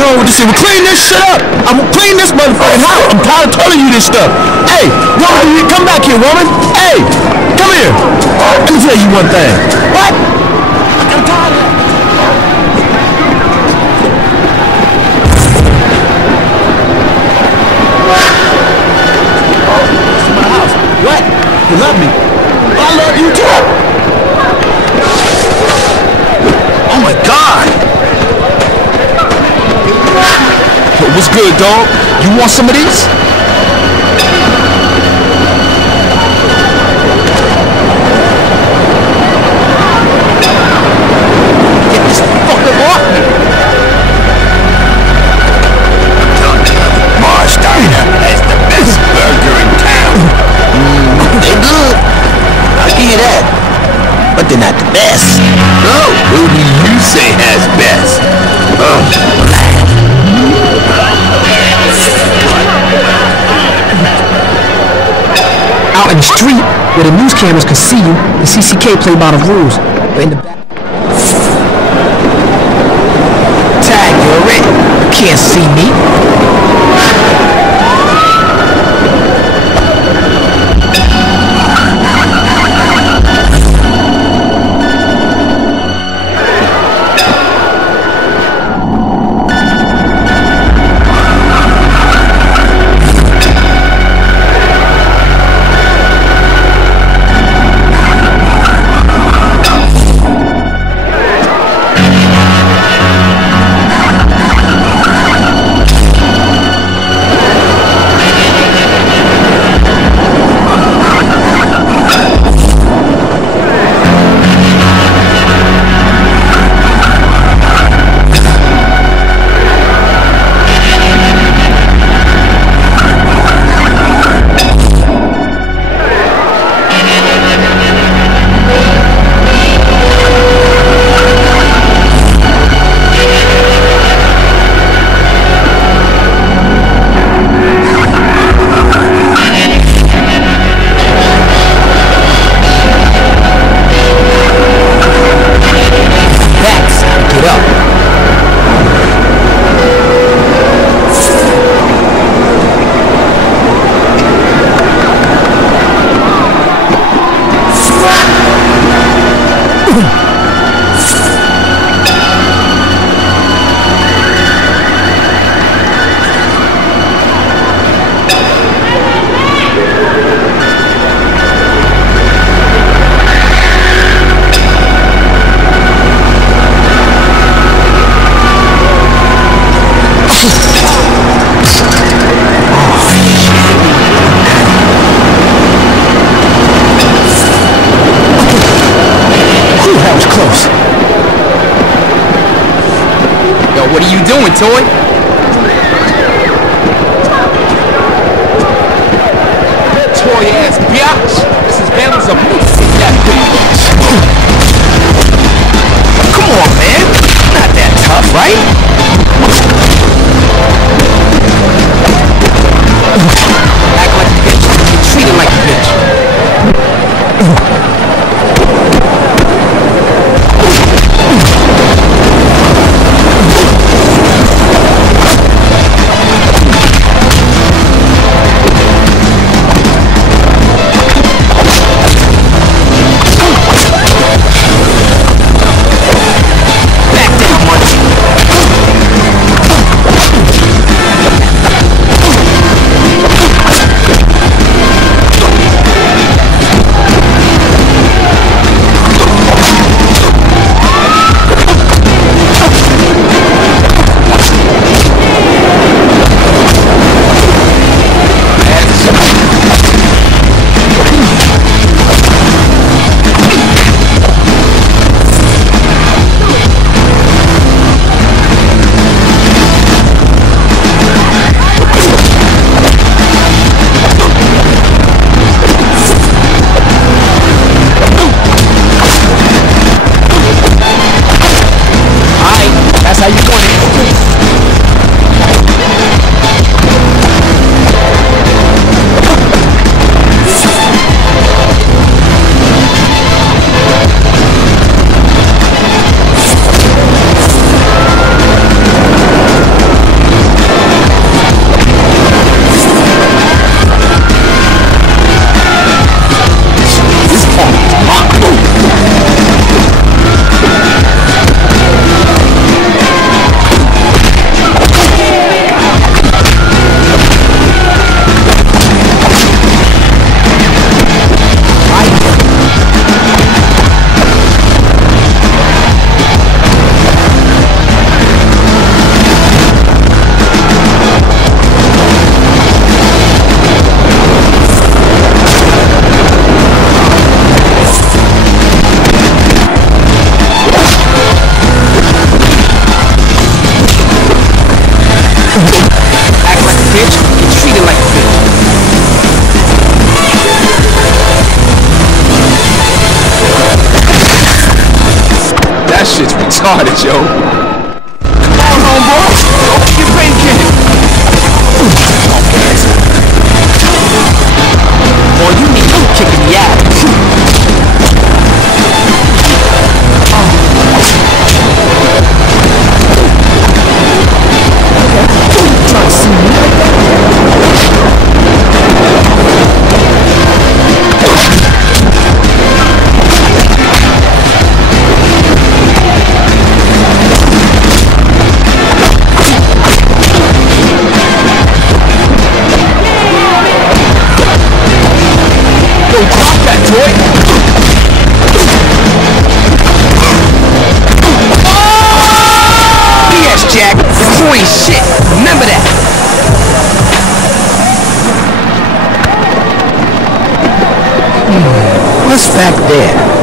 know what to say. Well, clean this shit up. I'm gonna clean this motherfucking house. I'm tired of telling you this stuff. Hey, woman, come back here, woman. Hey, come here. Let me tell you one thing. What? I'm tired of that. This is my house. What? You love me. I love you too. Oh my God. What's good, dog? You want some of these? Get this fucker off me! Mars Diner has the best burger in town. They're good. I'll give you that. But they're not the best. Oh, who do you say has best? Out in the street, where the news cameras can see you, the CCK play by the rules. But in the back... Tag, you're it. You can't see me. What are you doing, Toy? Toy ass biatch! This is Bama's a beast. That bitch. Come on, man. Not that tough, right? Act like a bitch. Get treated like a bitch. retarded, yo. Come on, bro. Don't get brain kidding. Boy, you need help kicking me out. Trying to see me like that? Jack, you ain't shit. Remember that. What's back there?